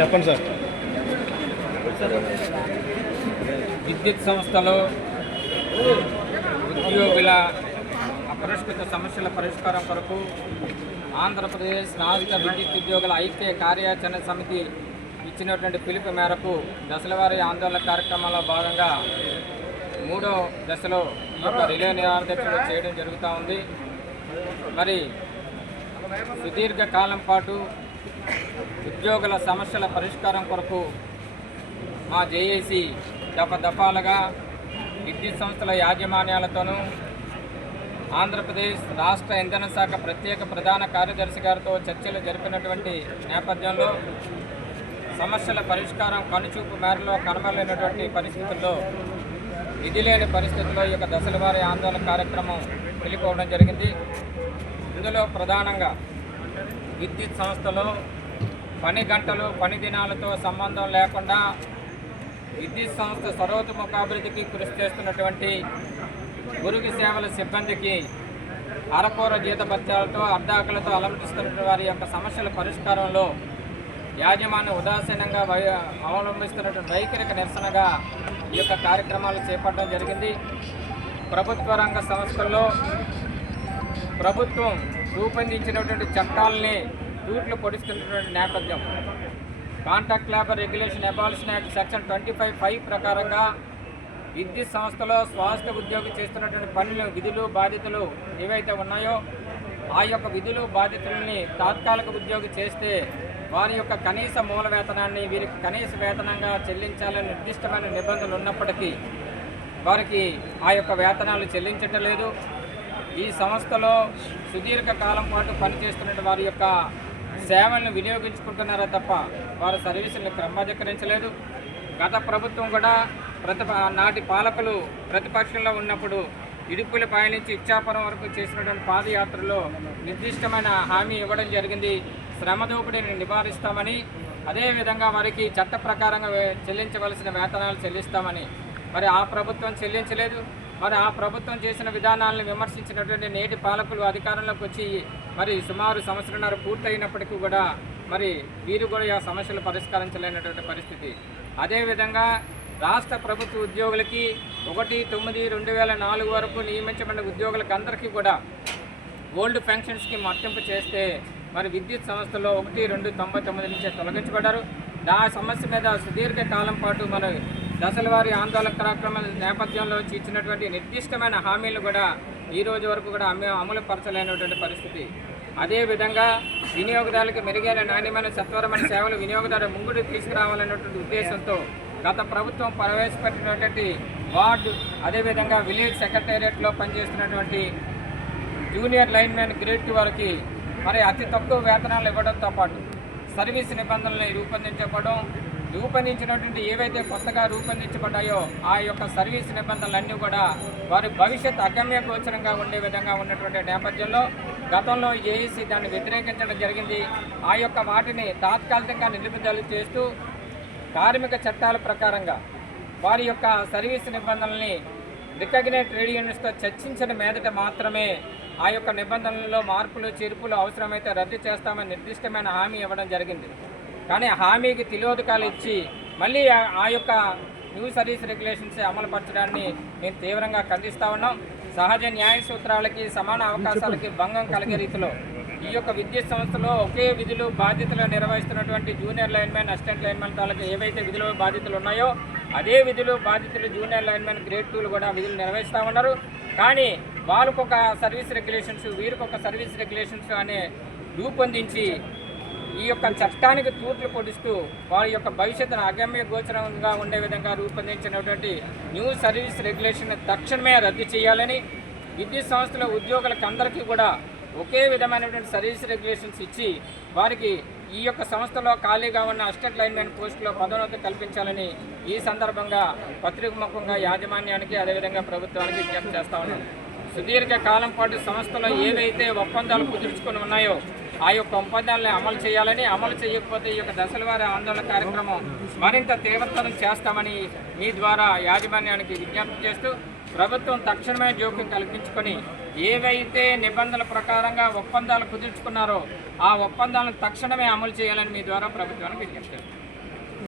చెప్పండి సార్. విద్యుత్ సంస్థలో ఉద్యోగుల అపరిష్కృత సమస్యల పరిష్కారం కొరకు ఆంధ్రప్రదేశ్ రాష్ట్ర విద్యుత్ ఉద్యోగుల ఐక్య కార్యాచరణ సమితి ఇచ్చినటువంటి పిలుపు మేరకు దశలవారీ ఆందోళన కార్యక్రమంలో భాగంగా 3వ దశలో ఈ యొక్క రిలే నిరాదీక్షలు చేయడం జరుగుతూ ఉంది. మరి సుదీర్ఘకాలం పాటు ఉద్యోగుల సమస్యల పరిష్కారం కొరకు మా జేఏసీ దఫాలుగా విద్యుత్ సంస్థల యాజమాన్యాలతోనూ ఆంధ్రప్రదేశ్ రాష్ట్ర ఇంధన శాఖ ప్రత్యేక ప్రధాన కార్యదర్శి గారితో చర్చలు జరిపినటువంటి నేపథ్యంలో సమస్యల పరిష్కారం కనుచూపు మేరలో కనబడలేనటువంటి పరిస్థితుల్లో విధి లేని పరిస్థితుల్లో ఈ యొక్క దశల వారీ ఆందోళన కార్యక్రమం వెళ్ళిపోవడం జరిగింది. ఇందులో ప్రధానంగా విద్యుత్ సంస్థలో పని గంటలు పని దినాలతో సంబంధం లేకుండా విద్యుత్ సంస్థ సర్వతోముఖాభివృద్ధికి కృషి చేస్తున్నటువంటి గురుగి సేవల సిబ్బందికి అరకూర జీతభత్యాలతో అర్ధాకలతో అలమటిస్తున్న వారి యొక్క సమస్యల పరిష్కారంలో యాజమాన్యం ఉదాసీనంగా అవలంబిస్తున్నటువంటి వైఖరికి నిరసనగా ఈ యొక్క కార్యక్రమాలు చేపట్టడం జరిగింది. ప్రభుత్వ రంగ సంస్థల్లో ప్రభుత్వం రూపొందించినటువంటి చట్టాలని తూట్లు పొడిస్తున్నటువంటి నేపథ్యం contract labour regulation abolition act section 25(5) ప్రకారంగా విద్యుత్ సంస్థలో స్వాస్థ్య ఉద్యోగి చేస్తున్నటువంటి పనులు విధులు బాధ్యతలు ఏవైతే ఉన్నాయో ఆ యొక్క విధులు బాధ్యతల్ని తాత్కాలిక ఉద్యోగి చేస్తే వారి యొక్క కనీస మూల వేతనాన్ని వీరికి కనీస వేతనంగా చెల్లించాలని నిర్దిష్టమైన నిబంధనలు ఉన్నప్పటికీ వారికి ఆ యొక్క వేతనాలు చెల్లించటం లేదు. ఈ సంస్థలో సుదీర్ఘకాలం పాటు పనిచేస్తున్న వారి యొక్క సేవలను వినియోగించుకుంటున్నారే తప్ప వారి సర్వీసులను క్రమబద్ధీకరించలేదు. గత ప్రభుత్వం కూడా నాటి పాలకులు ప్రతిపక్షంలో ఉన్నప్పుడు ఇడుపులపై నుంచి ఇచ్చాపురం వరకు చేసినటువంటి పాదయాత్రలో నిర్దిష్టమైన హామీ ఇవ్వడం జరిగింది. శ్రమ దోపిడీని నివారిస్తామని, అదేవిధంగా వారికి చట్ట ప్రకారంగా చెల్లించవలసిన వేతనాలు చెల్లిస్తామని. మరి ఆ ప్రభుత్వం చెల్లించలేదు. మరి ఆ ప్రభుత్వం చేసిన విధానాలను విమర్శించినటువంటి నేటి పాలకులు అధికారంలోకి వచ్చి మరి సుమారు సంవత్సరంన్నర పూర్తయినప్పటికీ కూడా మరి వీరు కూడా ఆ సమస్యలు పరిష్కరించలేనటువంటి పరిస్థితి. అదేవిధంగా రాష్ట్ర ప్రభుత్వ ఉద్యోగులకి 1/9/2004 వరకు నియమించబడిన ఉద్యోగులకు అందరికీ కూడా ఓల్డ్ పెన్షన్ స్కీమ్ వర్తింపు చేస్తే మరి విద్యుత్ సంస్థలో 1/2/99 నుంచే తొలగించబడ్డారు. ఆ సమస్య మీద సుదీర్ఘకాలం పాటు మన దశల వారీ ఆందోళన కార్యక్రమాల నేపథ్యంలో ఇచ్చినటువంటి నిర్దిష్టమైన హామీలు కూడా ఈ రోజు వరకు కూడా అమలు పరచలేనటువంటి పరిస్థితి. అదేవిధంగా వినియోగదారులకు మెరుగైన నాణ్యమైన సత్వరమైన సేవలు వినియోగదారు ముందుకు తీసుకురావాలనేటువంటి ఉద్దేశంతో గత ప్రభుత్వం ప్రవేశపెట్టినటువంటి వార్డు అదేవిధంగా విలేజ్ సెక్రటేరియట్లో పనిచేస్తున్నటువంటి జూనియర్ లైన్మెన్ గ్రేడ్ 2 వారికి మరి అతి తక్కువ వేతనాలు ఇవ్వడంతో పాటు సర్వీస్ నిబంధనలను రూపొందించినటువంటి ఏవైతే కొత్తగా రూపొందించబడ్డాయో ఆ యొక్క సర్వీస్ నిబంధనలన్నీ కూడా వారి భవిష్యత్ అగమ్య గోచరంగా ఉండే విధంగా ఉన్నటువంటి నేపథ్యంలో గతంలో ఏఈసీ దాన్ని వ్యతిరేకించడం జరిగింది. ఆ యొక్క వాటిని తాత్కాలికంగా నిలుపుదల చేస్తూ కార్మిక చట్టాల ప్రకారంగా వారి యొక్క సర్వీస్ నిబంధనల్ని రికగ్నైజ్డ్ ట్రేడ్ యూనియన్స్తో చర్చించిన మీదట మాత్రమే ఆ యొక్క నిబంధనలలో మార్పులు చేర్పులు అవసరమైతే రద్దు చేస్తామని నిర్దిష్టమైన హామీ ఇవ్వడం జరిగింది. కానీ హామీకి తిలోదకాలు ఇచ్చి మళ్ళీ ఆ యొక్క న్యూ సర్వీస్ రెగ్యులేషన్స్ అమలుపరచడాన్ని మేము తీవ్రంగా ఖండిస్తూ ఉన్నాం. సహజ న్యాయ సూత్రాలకి సమాన అవకాశాలకి భంగం కలిగే రీతిలో ఈ యొక్క విద్యుత్ సంస్థలో ఒకే విధులు బాధ్యతలు నిర్వహిస్తున్నటువంటి జూనియర్ లైన్మెన్ అసిస్టెంట్ లైన్మెన్ తాలూకు ఏవైతే విధులు బాధ్యతలు ఉన్నాయో అదే విధులు బాధ్యతలు జూనియర్ లైన్మెన్ గ్రేడ్ 2 కూడా విధులు నిర్వహిస్తూ ఉన్నారు. కానీ వాళ్ళకొక సర్వీస్ రెగ్యులేషన్స్ వీరికొక సర్వీస్ రెగ్యులేషన్స్ అనే రూపొందించి ఈ యొక్క చట్టానికి తూట్లు పొడిస్తూ వారి యొక్క భవిష్యత్తును అగమ్య గోచరంగా ఉండే విధంగా రూపొందించినటువంటి న్యూ సర్వీస్ రెగ్యులేషన్ తక్షణమే రద్దు చేయాలని విద్యుత్ సంస్థల ఉద్యోగులకు అందరికీ కూడా ఒకే విధమైనటువంటి సర్వీస్ రెగ్యులేషన్స్ ఇచ్చి వారికి ఈ యొక్క సంస్థలో ఖాళీగా ఉన్న అసిస్టెంట్ లైన్మెన్ పోస్టులో పదోన్నతి కల్పించాలని ఈ సందర్భంగా పత్రికాముఖంగా యాజమాన్యానికి అదేవిధంగా ప్రభుత్వానికి విజ్ఞప్తి చేస్తా ఉన్నాం. సుదీర్ఘ కాలం పాటు సంస్థలో ఏవైతే ఒప్పందాలు కుదుర్చుకొని ఉన్నాయో ఆ యొక్క ఒప్పందాలను అమలు చేయాలని, అమలు చేయకపోతే ఈ యొక్క దశల వారీ ఆందోళన కార్యక్రమం మరింత తీవ్రతరం చేస్తామని మీ ద్వారా యాజమాన్యానికి విజ్ఞప్తి చేస్తూ ప్రభుత్వం తక్షణమే జోక్యం కల్పించుకొని ఏవైతే నిబంధనల ప్రకారంగా ఒప్పందాలు కుదుర్చుకున్నారో ఆ ఒప్పందాలను తక్షణమే అమలు చేయాలని మీ ద్వారా ప్రభుత్వానికి విజ్ఞప్తి చేస్తాం.